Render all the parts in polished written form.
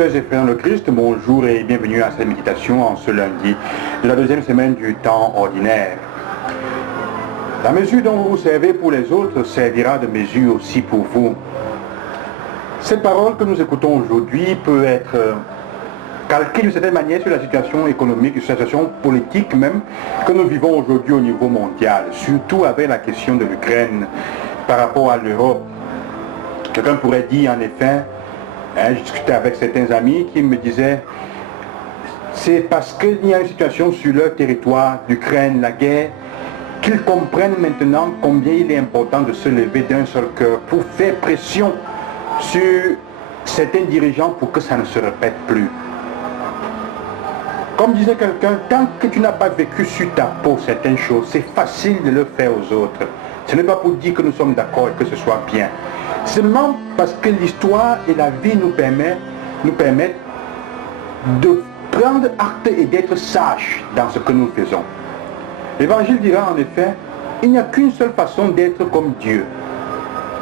Sœurs et frères dans le Christ, bonjour et bienvenue à cette méditation en ce lundi de la deuxième semaine du temps ordinaire. La mesure dont vous vous servez pour les autres servira de mesure aussi pour vous. Cette parole que nous écoutons aujourd'hui peut être calquée d'une certaine manière sur la situation économique, sur la situation politique même que nous vivons aujourd'hui au niveau mondial, surtout avec la question de l'Ukraine par rapport à l'Europe. Quelqu'un pourrait dire en effet, je discutais avec certains amis qui me disaient c'est parce qu'il y a une situation sur leur territoire, l'Ukraine, la guerre, qu'ils comprennent maintenant combien il est important de se lever d'un seul cœur pour faire pression sur certains dirigeants pour que ça ne se répète plus. Comme disait quelqu'un, tant que tu n'as pas vécu sur ta peau certaines choses, c'est facile de le faire aux autres. Ce n'est pas pour dire que nous sommes d'accord et que ce soit bien. Seulement parce que l'histoire et la vie nous permettent de prendre acte et d'être sages dans ce que nous faisons. L'Évangile dira en effet, il n'y a qu'une seule façon d'être comme Dieu.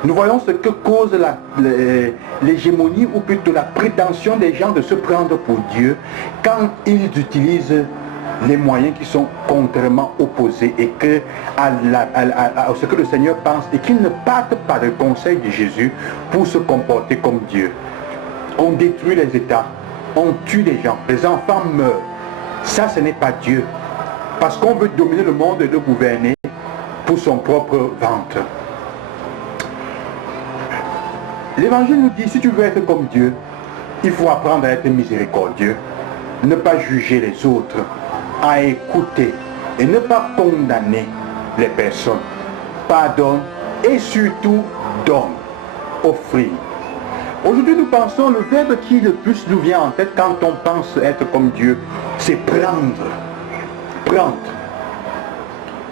Nous voyons ce que cause l'hégémonie ou plutôt la prétention des gens de se prendre pour Dieu quand ils utilisent les moyens qui sont contrairement opposés et que à ce que le Seigneur pense et qu'ils ne partent pas du conseil de Jésus pour se comporter comme Dieu. On détruit les États, on tue les gens, les enfants meurent. Ça, ce n'est pas Dieu. Parce qu'on veut dominer le monde et le gouverner pour son propre ventre. L'Évangile nous dit, si tu veux être comme Dieu, il faut apprendre à être miséricordieux, ne pas juger les autres, à écouter et ne pas condamner les personnes. Pardonne et surtout donne, offrir. Aujourd'hui nous pensons, le verbe qui le plus nous vient en tête quand on pense être comme Dieu, c'est prendre. Prendre.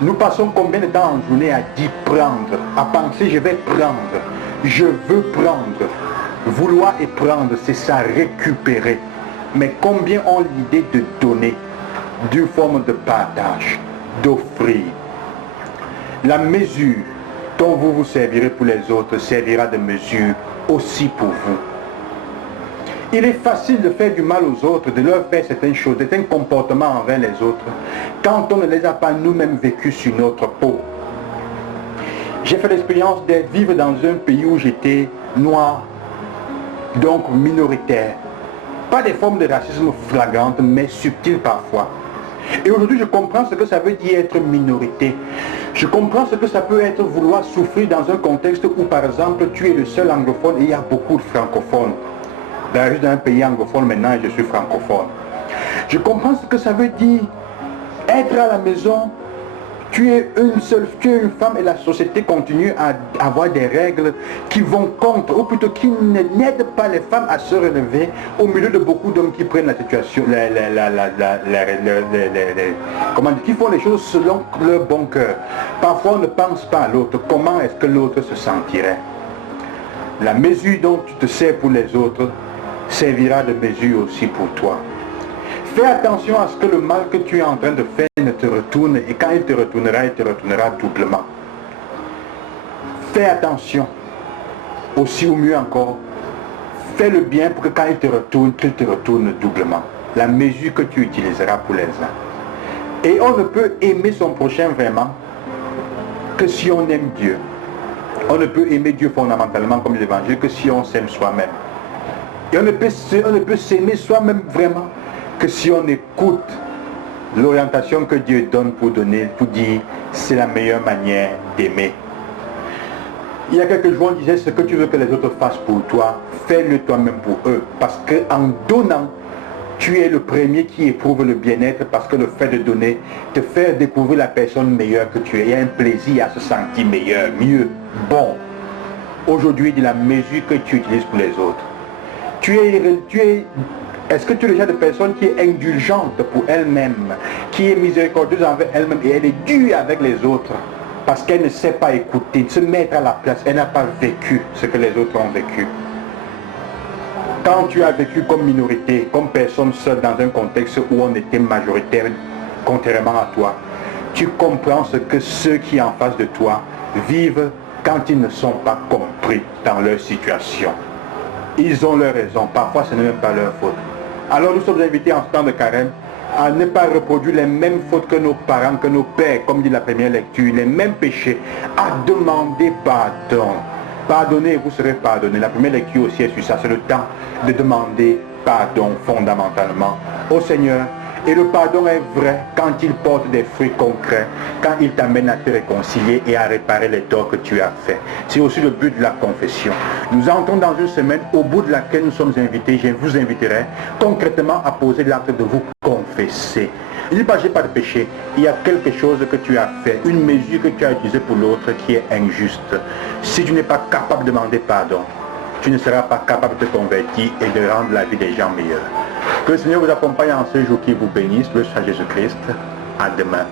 Nous passons combien de temps en journée à dire prendre, à penser je vais prendre, je veux prendre. Vouloir et prendre, c'est ça, récupérer. Mais combien ont l'idée de donner, d'une forme de partage, d'offrir. La mesure dont vous vous servirez pour les autres servira de mesure aussi pour vous. Il est facile de faire du mal aux autres, de leur faire certaines choses, certains comportements envers les autres, quand on ne les a pas nous-mêmes vécus sur notre peau. J'ai fait l'expérience de vivre dans un pays où j'étais noir, donc minoritaire. Pas des formes de racisme flagrantes, mais subtiles parfois. Et aujourd'hui, je comprends ce que ça veut dire être minorité. Je comprends ce que ça peut être vouloir souffrir dans un contexte où, par exemple, tu es le seul anglophone et il y a beaucoup de francophones. D'ailleurs, je suis dans un pays anglophone maintenant et je suis francophone. Je comprends ce que ça veut dire être à la maison. Tu es une femme et la société continue à avoir des règles qui vont contre, ou plutôt qui n'aident pas les femmes à se relever au milieu de beaucoup d'hommes qui prennent la situation, qui font les choses selon leur bon cœur. Parfois on ne pense pas à l'autre, comment est-ce que l'autre se sentirait. La mesure dont tu te sers pour les autres servira de mesure aussi pour toi. Fais attention à ce que le mal que tu es en train de faire ne te retourne, et quand il te retournera doublement. Fais attention, aussi ou mieux encore, fais le bien pour que quand il te retourne, qu'il te retourne doublement. La mesure que tu utiliseras pour les uns. Et on ne peut aimer son prochain vraiment que si on aime Dieu. On ne peut aimer Dieu fondamentalement comme l'Évangile que si on s'aime soi-même. Et on ne peut s'aimer soi-même vraiment que si on écoute l'orientation que Dieu donne pour dire c'est la meilleure manière d'aimer. Il y a quelques jours on disait ce que tu veux que les autres fassent pour toi, fais-le toi-même pour eux. Parce qu'en donnant, tu es le premier qui éprouve le bien-être, parce que le fait de donner te fait découvrir la personne meilleure que tu es. Il y a un plaisir à se sentir meilleur, mieux, bon. Aujourd'hui, de la mesure que tu utilises pour les autres. Est-ce que tu es le genre de personne qui est indulgente pour elle-même, qui est miséricordieuse envers elle-même et elle est dure avec les autres parce qu'elle ne sait pas écouter, se mettre à la place, elle n'a pas vécu ce que les autres ont vécu. Quand tu as vécu comme minorité, comme personne seule dans un contexte où on était majoritaire, contrairement à toi, tu comprends ce que ceux qui en face de toi vivent quand ils ne sont pas compris dans leur situation. Ils ont leur raison. Parfois, ce n'est même pas leur faute. Alors nous sommes invités en ce temps de carême à ne pas reproduire les mêmes fautes que nos parents, que nos pères, comme dit la première lecture, les mêmes péchés, à demander pardon. Pardonnez et vous serez pardonnés. La première lecture aussi est sur ça. C'est le temps de demander pardon fondamentalement au Seigneur. Et le pardon est vrai quand il porte des fruits concrets, quand il t'amène à te réconcilier et à réparer les torts que tu as faits. C'est aussi le but de la confession. Nous entrons dans une semaine au bout de laquelle nous sommes invités, je vous inviterai concrètement à poser l'acte de vous confesser. Il ne s'agit pas de péché, il y a quelque chose que tu as fait, une mesure que tu as utilisée pour l'autre qui est injuste. Si tu n'es pas capable de demander pardon, tu ne seras pas capable de te convertir et de rendre la vie des gens meilleure. Que le Seigneur vous accompagne en ce jour qui vous bénisse. Le Seigneur Jésus-Christ. À demain.